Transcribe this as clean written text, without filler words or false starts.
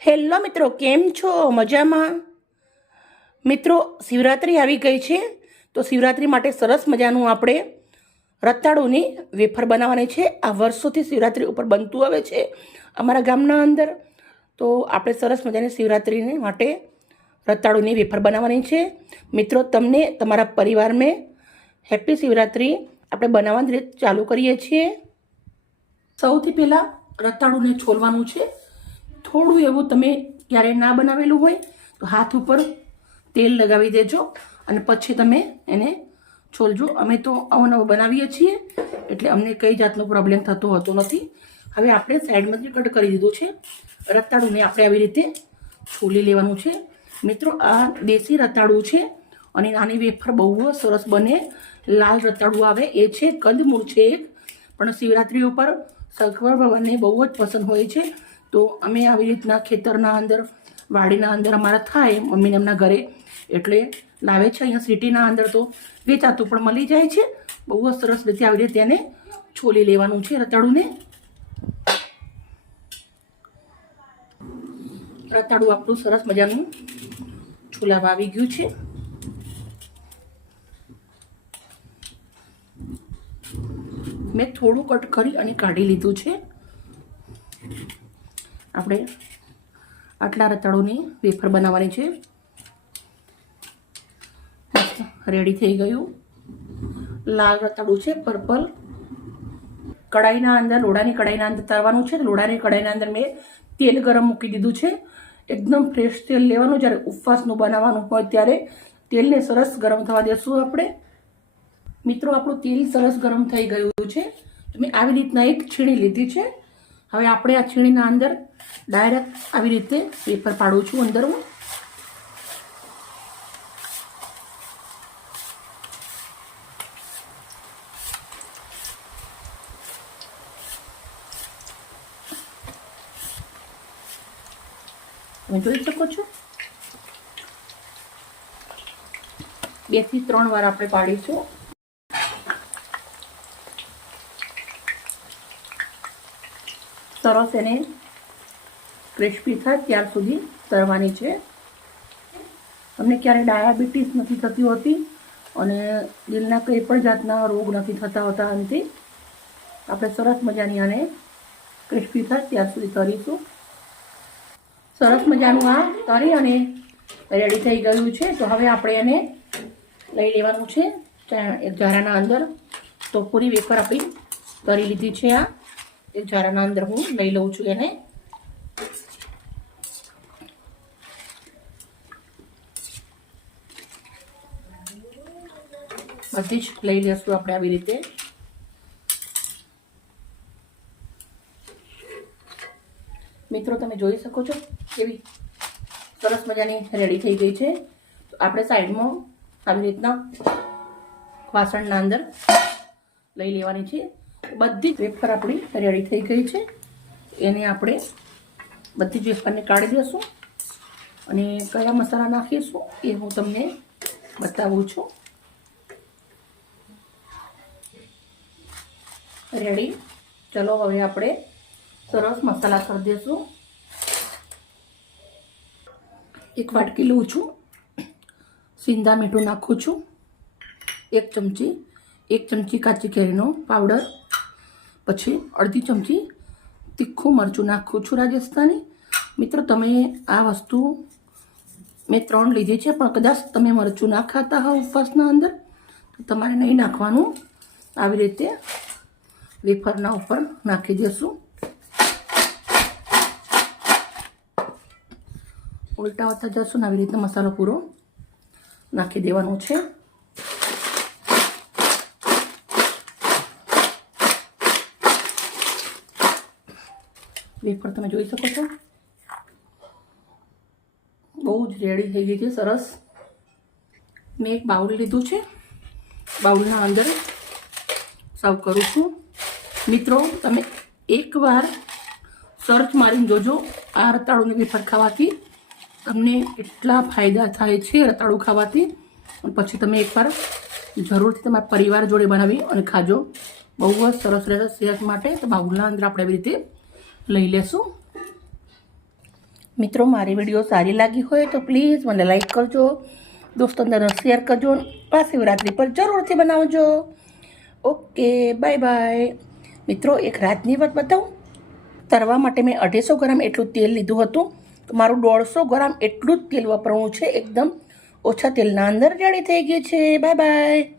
Hello મિત્રો, કેમ છો? મજામાં? મિત્રો, શિવરાત્રિ આવી ગઈ છે તો શિવરાત્રિ માટે સરસ મજાનું આપણે રતાળુની વેફર બનાવવાની છે. આ વર્ષોથી શિવરાત્રિ ઉપર બનતું આવે છે અમારા ગામના અંદર. તો આપણે સરસ મજાની શિવરાત્રિને માટે રતાળુની વેફર બનાવવાની છે. મિત્રો, તમને તમારા પરિવારને હેપી શિવરાત્રિ. આપણે બનાવવાની રીત ચાલુ કરીએ છીએ. સૌથી પહેલાં રતાળુને છોલવાનું છે. થોડું એવું તમે ક્યારે ના બનાવેલું હોય તો હાથ ઉપર તેલ લગાવી દેજો અને પછી તમે એને છોલજો. અમે તો અવનવ બનાવીએ છીએ એટલે અમને કઈ જાતનો પ્રોબ્લેમ થતો હોતો નથી. હવે આપણે સાઈડમાંથી કટ કરી દીધું છે. રતાળુને આપણે આવી રીતે છોલી લેવાનું છે. મિત્રો, આ દેશી રતાળું છે અને આની વેફર બહુ સરસ બને. લાલ રતાળું આવે એ છે, કંદમૂળ છે એક, પણ શિવરાત્રી ઉપર શંકર ભગવાનને બહુ જ પસંદ હોય છે. તો અમે આવી રીતના ખેતરના અંદર, વાડીના અંદર અમારા થાય, મમ્મીને એમના ઘરે એટલે લાવે છે. અહીંયા સિટીના અંદર તો વેચાતું પણ મળી જાય છે. બહુ જ સરસ રીતે આવી રીતે એને છોલી લેવાનું છે રતાળુને. રતાળું આપણું સરસ મજાનું છોલાવા આવી ગયું છે. મેં થોડું કટ કરી અને કાઢી લીધું છે. આપણે આટલા રતાળુની વેફર બનાવવાની છે. રેડી થઈ ગયું. લાલ રતાળું છે, પર્પલ. કડાઈના અંદર, લોડાની કડાઈના અંદર તરવાનું છે. લોડાની કડાઈના અંદર મેં તેલ ગરમ મૂકી દીધું છે. એકદમ ફ્રેશ તેલ લેવાનું. જ્યારે ઉપવાસનું બનાવવાનું હોય ત્યારે તેલને સરસ ગરમ થવા દેશું આપણે. મિત્રો, આપણું તેલ સરસ ગરમ થઈ ગયું છે. મેં આવી રીતના એક છીણી લીધી છે. હવે આપણે આ છીણીના અંદર ડાયરેક્ટ આવી રીતે વેફર પાડું છું અંદર હું. તમે જોઈ શકો છો 2 થી 3 વાર આપણે પાડીશું. સરસ એને ક્રિસ્પી થાય ત્યાર સુધી તળવાની છે. તમને ક્યારે ડાયાબિટીસ નથી થતી હોતી અને દિલના કંઈ પણ જાતના રોગ નથી થતા હોતા. આનાથી આપણે સરસ મજાની આને ક્રિસ્પી થાય ત્યાર સુધી તળીશું. સરસ મજાનું આ તળી અને રેડી થઈ ગયું છે. તો હવે આપણે એને લઈ લેવાનું છે એક ઝારાના અંદર. તો પૂરી વેફર આપણી તળી લીધી છે. આ એક ઝારાના અંદર હું લઈ લઉં છું એને. બધી જ લઈ લેશું આપણે આવી રીતે. મિત્રો, તમે જોઈ શકો છો કેવી સરસ મજાની રેડી થઈ ગઈ છે. તો આપણે સાઈડમાં આવી રીતના વાસણના અંદર લઈ લેવાની છે. બધી જ વેફર આપણી રેડી થઈ ગઈ છે. એને આપણે બધી જ વેફરને કાઢી દઈશું અને કયા મસાલા નાખીશું એ હું તમને બતાવું છું. રેડી. ચલો, હવે આપણે સરસ મસાલા કરી દઈશું. એક વાટકી લઉં છું. સિંધા મીઠું નાખું છું 1 ચમચી કાચી કેરીનો પાવડર. પછી અડધી ચમચી તીખું મરચું નાખું છું રાજસ્થાની. મિત્રો, તમે આ વસ્તુ મેં 3 લીધી છે, પણ કદાચ તમે મરચું ના ખાતા હો ઉપવાસના અંદર તો તમારે નહીં નાખવાનું. આવી રીતે વેફરના ઉપર નાખી દઈશું. ઉલટાવતા જશું ને આવી રીતે મસાલો પૂરો નાખી દેવાનો છે. વેફર તમે જોઈ શકો છો બહુ જ રેડી થઈ ગઈ છે. સરસ. મેં એક બાઉલ લીધું છે. બાઉલના અંદર સર્વ કરું છું. મિત્રો, તમે એકવાર સર્ચ મારીને જોજો. આ રતાળુની વેફર ખાવાથી તમને એટલા ફાયદા થાય છે રતાળું ખાવાથી. પછી તમે એકવાર જરૂરથી તમારા પરિવાર જોડે બનાવી અને ખાજો. બહુ જ સરસ રહેશે સેહત માટે. તો બાઉલના અંદર આપણે આવી રીતે લઈ લેશું. મિત્રો મારી વિડીયો સારી લાગી હોય તો પ્લીઝ મને લાઈક કરજો, દોસ્તોને શેર કરજો, આ શિવરાત્રિ પર જરૂરથી બનાવજો. Okay, bye bye. મિત્રો એક રાતની વાત બતાવું. તરવા માટે મેં 250 ગ્રામ એટલું તેલ લીધું હતું. તો મારું 150 ગ્રામ એટલું જ તેલ વાપરવું છે. એકદમ ઓછા તેલના અંદર રેડી થઈ ગયું છે. Bye bye.